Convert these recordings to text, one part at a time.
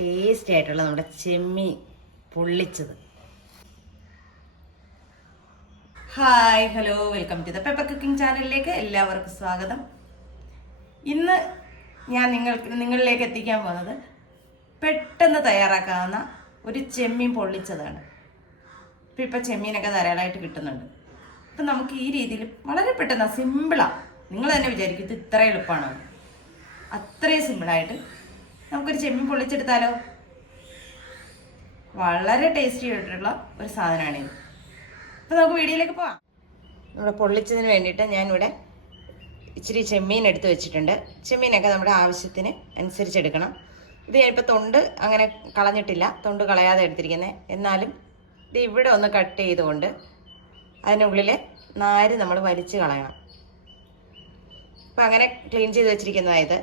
Tasty ആയിട്ടുള്ള നമ്മുടെ ചെമ്മീൻ പൊള്ളിച്ചത്. Hi, hello, welcome to the pepper cooking ചാനലിലേക്ക് എല്ലാവർക്കും സ്വാഗതം. ഇന്ന് ഞാൻ നിങ്ങളിലേക്ക് എത്തിക്കാൻ പോകുന്നത് പെട്ടെന്ന് തയ്യാറാക്കാവുന്ന ഒരു ചെമ്മീൻ പൊള്ളിച്ചതാണ്. ഇപ്പം ചെമ്മീനൊക്കെ ധാരാളമായിട്ട് കിട്ടുന്നുണ്ട്. അപ്പം നമുക്ക് ഈ രീതിയിൽ വളരെ പെട്ടെന്ന് സിമ്പിളാണ്. നിങ്ങൾ തന്നെ വിചാരിക്കും ഇത് ഇത്ര എളുപ്പമാണോ? അത്രയും സിമ്പിളായിട്ട് നമുക്കൊരു ചെമ്മീൻ പൊള്ളിച്ചെടുത്താലോ. വളരെ ടേസ്റ്റി ആയിട്ടുള്ള ഒരു സാധനമാണിത്. അപ്പോൾ നമുക്ക് വീഡിയോയിലേക്ക് പോവാം. നമ്മുടെ പൊള്ളിച്ചതിന് വേണ്ടിയിട്ട് ഞാനിവിടെ ഇച്ചിരി ചെമ്മീൻ എടുത്ത് വെച്ചിട്ടുണ്ട്. ചെമ്മീനൊക്കെ നമ്മുടെ ആവശ്യത്തിന് അനുസരിച്ചെടുക്കണം. ഇത് ഞാനിപ്പോൾ തൊണ്ട് അങ്ങനെ കളഞ്ഞിട്ടില്ല, തൊണ്ട് കളയാതെ എടുത്തിരിക്കുന്നത്. എന്നാലും ഇത് ഇവിടെ ഒന്ന് കട്ട് ചെയ്തുകൊണ്ട് അതിനുള്ളിലെ നാര് നമ്മൾ വലിച്ച് കളയണം. അപ്പോൾ അങ്ങനെ ക്ലീൻ ചെയ്ത് വെച്ചിരിക്കുന്നതായത്.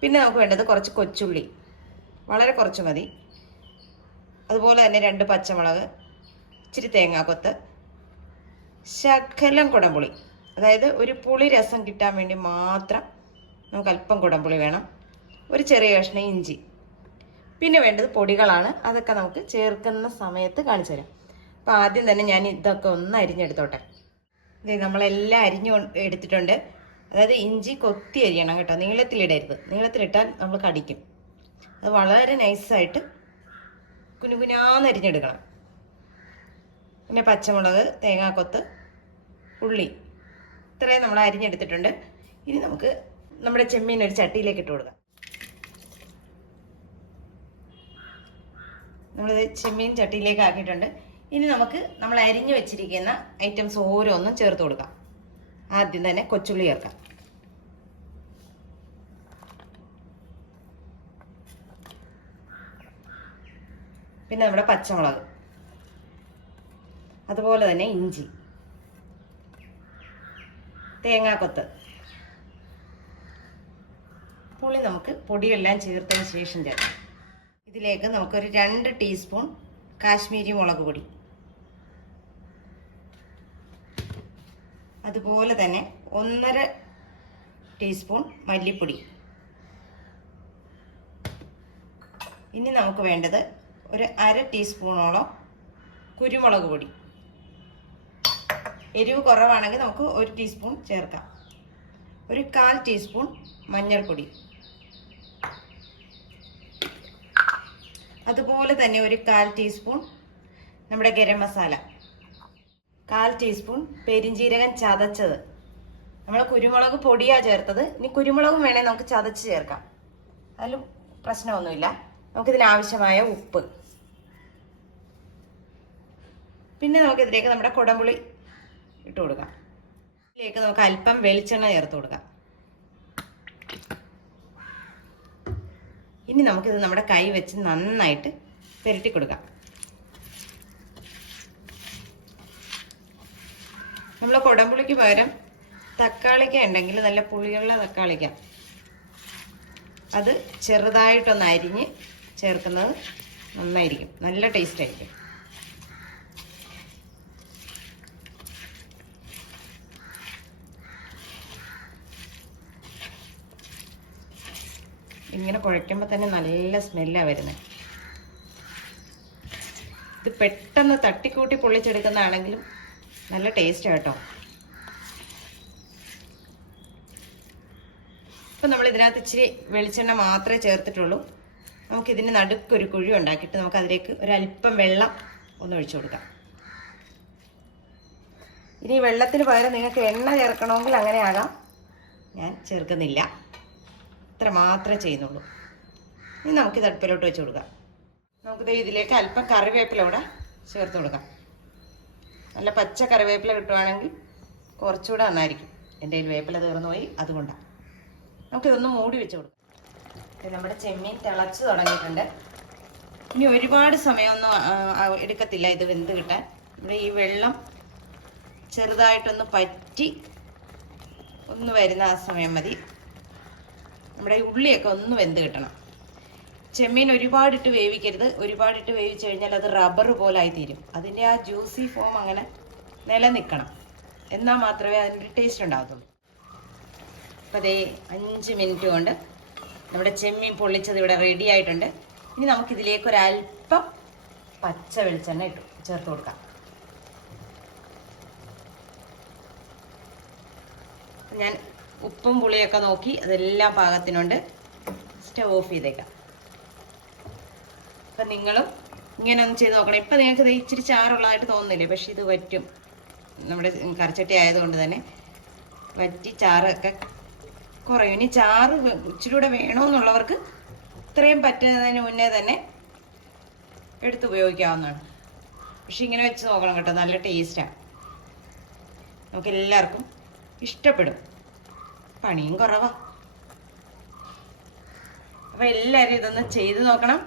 പിന്നെ നമുക്ക് വേണ്ടത് കുറച്ച് കൊച്ചുള്ളി, വളരെ കുറച്ച് മതി. അതുപോലെ തന്നെ 2 പച്ചമുളക്, ഇച്ചിരി തേങ്ങാക്കൊത്ത്, ശകലം കുടംപുളി, അതായത് ഒരു പുളി രസം കിട്ടാൻ വേണ്ടി മാത്രം നമുക്ക് അല്പം കുടംപുളി വേണം. ഒരു ചെറിയ കഷ്ണം ഇഞ്ചി. പിന്നെ വേണ്ടത് പൊടികളാണ്. അതൊക്കെ നമുക്ക് ചേർക്കുന്ന സമയത്ത് കാണിച്ചു തരാം. അപ്പോൾ ആദ്യം തന്നെ ഞാൻ ഇതൊക്കെ ഒന്ന് അരിഞ്ഞെടുത്തോട്ടെ. ഇത് നമ്മളെല്ലാം അരിഞ്ഞു എടുത്തിട്ടുണ്ട്. അതായത് ഇഞ്ചി കൊത്തി അരിയണം കേട്ടോ, നീളത്തിലിടരുത്. നീളത്തിലിട്ടാൽ നമ്മൾ കടിക്കും. അത് വളരെ നൈസായിട്ട് കുനുകുനാന്ന് അരിഞ്ഞെടുക്കണം. പിന്നെ പച്ചമുളക്, തേങ്ങാക്കൊത്ത്, ഉള്ളി, ഇത്രയും നമ്മൾ അരിഞ്ഞെടുത്തിട്ടുണ്ട്. ഇനി നമുക്ക് നമ്മുടെ ചെമ്മീൻ ഒരു ചട്ടിയിലേക്ക് ഇട്ട് കൊടുക്കാം. നമ്മളിത് ചെമ്മീൻ ചട്ടിയിലേക്ക് ആക്കിയിട്ടുണ്ട്. ഇനി നമുക്ക് നമ്മൾ അരിഞ്ഞു വെച്ചിരിക്കുന്ന ഐറ്റംസ് ഓരോന്നും ചേർത്ത് കൊടുക്കാം. ആദ്യം തന്നെ കൊച്ചുള്ളി ചേർക്കാം. പിന്നെ നമ്മുടെ പച്ചമുളക്, അതുപോലെ തന്നെ ഇഞ്ചി, തേങ്ങാക്കൊത്ത്, പുളി നമുക്ക് പൊടിയെല്ലാം ചേർത്തതിന് ശേഷം ചേർക്കാം. ഇതിലേക്ക് നമുക്കൊരു 2 ടീസ്പൂൺ കാശ്മീരി മുളക് പൊടി, അതുപോലെ തന്നെ 1.5 ടീസ്പൂൺ മല്ലിപ്പൊടി. ഇനി നമുക്ക് വേണ്ടത് ഒരു 1/2 ടീസ്പൂണോളം കുരുമുളക് പൊടി. എരിവ് കുറവാണെങ്കിൽ നമുക്ക് 1 ടീസ്പൂൺ ചേർക്കാം. ഒരു 1/4 ടീസ്പൂൺ മഞ്ഞൾപ്പൊടി, അതുപോലെ തന്നെ ഒരു 1/4 ടീസ്പൂൺ നമ്മുടെ ഗരം മസാല, 1/4 ടീസ്പൂൺ പെരിഞ്ജീരകം ചതച്ചത്. നമ്മൾ കുരുമുളക് പൊടിയാണ് ചേർത്തത്. ഇനി കുരുമുളകും വേണേൽ നമുക്ക് ചതച്ച് ചേർക്കാം, അതിലും പ്രശ്നമൊന്നുമില്ല. നമുക്കിതിനാവശ്യമായ ഉപ്പ്. പിന്നെ നമുക്കിതിലേക്ക് നമ്മുടെ കുടംപുളി ഇട്ട് കൊടുക്കാം. ഇതിലേക്ക് നമുക്ക് അല്പം വെളിച്ചെണ്ണ ചേർത്ത് കൊടുക്കാം. ഇനി നമുക്കിത് നമ്മുടെ കൈ വെച്ച് നന്നായിട്ട് പുരട്ടി കൊടുക്കാം. നമ്മൾ കുടംപുളിക്ക് പകരം തക്കാളിക്ക ഉണ്ടെങ്കിൽ നല്ല പുളിയുള്ള തക്കാളിക്ക, അത് ചെറുതായിട്ടൊന്ന് അരിഞ്ഞ് ചേർക്കുന്നത് നന്നായിരിക്കും, നല്ല ടേസ്റ്റ് ആയിരിക്കും. ഇങ്ങനെ കുഴയ്ക്കുമ്പോൾ തന്നെ നല്ല സ്മെല്ലാണ് വരുന്നത്. ഇത് പെട്ടെന്ന് തട്ടിക്കൂട്ടി പൊള്ളിച്ചെടുക്കുന്നതാണെങ്കിലും നല്ല ടേസ്റ്റ് കേട്ടോ. ഇപ്പം നമ്മൾ ഇതിനകത്ത് ഇച്ചിരി വെളിച്ചെണ്ണ മാത്രമേ ചേർത്തിട്ടുള്ളൂ. നമുക്കിതിന് നടുക്കൊരു കുഴി ഉണ്ടാക്കിയിട്ട് നമുക്ക് അതിലേക്ക് ഒരല്പം വെള്ളം ഒന്ന് ഒഴിച്ചു കൊടുക്കാം. ഇനി വെള്ളത്തിന് പകരം നിങ്ങൾക്ക് എണ്ണ ചേർക്കണമെങ്കിൽ അങ്ങനെ ആകാം. ഞാൻ ചേർക്കുന്നില്ല, ഇത്ര മാത്രമേ ചെയ്യുന്നുള്ളൂ. ഇനി നമുക്കിത് അടുപ്പിലോട്ട് വെച്ച് കൊടുക്കാം. നമുക്കിത് ഇതിലേക്ക് അല്പം കറിവേപ്പില കൂടെ ചേർത്ത് കൊടുക്കാം. നല്ല പച്ച കറിവേപ്പില കിട്ടുവാണെങ്കിൽ കുറച്ചുകൂടെ നന്നായിരിക്കും. എൻ്റെ കയ്യിൽ വേപ്പില തീർന്നു പോയി, അതുകൊണ്ടാണ്. നമുക്കിതൊന്ന് മൂടി വെച്ച് കൊടുക്കാം. നമ്മുടെ ചെമ്മീൻ തിളച്ച് തുടങ്ങിയിട്ടുണ്ട്. ഇനി ഒരുപാട് സമയമൊന്നും എടുക്കത്തില്ല ഇത് വെന്ത് കിട്ടാൻ. നമ്മുടെ ഈ വെള്ളം ചെറുതായിട്ടൊന്ന് പറ്റി ഒന്ന് വരുന്ന ആ സമയം മതി. നമ്മുടെ ഈ ഉള്ളിയൊക്കെ ഒന്ന് വെന്ത് കിട്ടണം. ചെമ്മീൻ ഒരുപാടിട്ട് വേവിക്കരുത്. ഒരുപാടിട്ട് വേവിച്ച് കഴിഞ്ഞാൽ അത് റബ്ബർ പോലെ ആയിത്തീരും. അതിൻ്റെ ആ ജ്യൂസി ഫോം അങ്ങനെ നിലനിൽക്കണം, എന്നാൽ മാത്രമേ അതിൻ്റെ ടേസ്റ്റ് ഉണ്ടാകത്തുള്ളൂ. അപ്പോൾ അതേ 5 മിനിറ്റ് കൊണ്ട് നമ്മുടെ ചെമ്മീൻ പൊള്ളിച്ചത് ഇവിടെ റെഡി ആയിട്ടുണ്ട്. ഇനി നമുക്കിതിലേക്ക് ഒരല്പം പച്ച വെളിച്ചെണ്ണ ചേർത്ത് കൊടുക്കാം. ഞാൻ ഉപ്പും പുളിയൊക്കെ നോക്കി അതെല്ലാം പാകത്തിനുണ്ട്. സ്റ്റവ് ഓഫ് ചെയ്തേക്കാം. അപ്പം നിങ്ങളും ഇങ്ങനെ ഒന്ന് ചെയ്ത് നോക്കണം. ഇപ്പം നിങ്ങൾക്ക് ഇത് ഇച്ചിരി ചാറുള്ളതായിട്ട് തോന്നുന്നില്ലേ, പക്ഷെ ഇത് വറ്റും. നമ്മുടെ കറിച്ചട്ടി ആയതുകൊണ്ട് തന്നെ വറ്റി ചാറൊക്കെ കുറയും. ഇനി ചാറ് ഇച്ചിരി കൂടെ വേണമെന്നുള്ളവർക്ക് ഇത്രയും പറ്റുന്നതിന് മുന്നേ തന്നെ എടുത്തുപയോഗിക്കാവുന്നതാണ്. പക്ഷെ ഇങ്ങനെ വെച്ച് നോക്കണം കേട്ടോ, നല്ല ടേസ്റ്റാണ്. നമുക്കെല്ലാവർക്കും ഇഷ്ടപ്പെടും. പണിയും കുറവാ. അപ്പോൾ എല്ലാവരും ഇതൊന്ന് ചെയ്ത് നോക്കണം.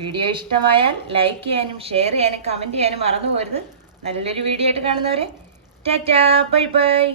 വീഡിയോ ഇഷ്ടമായാൽ ലൈക്ക് ചെയ്യാനും ഷെയർ ചെയ്യാനും കമൻറ്റ് ചെയ്യാനും മറന്നു പോകരുത്. നല്ലൊരു വീഡിയോ ആയിട്ട് കാണുന്നവരെ ടാറ്റാ ബൈ ബൈ.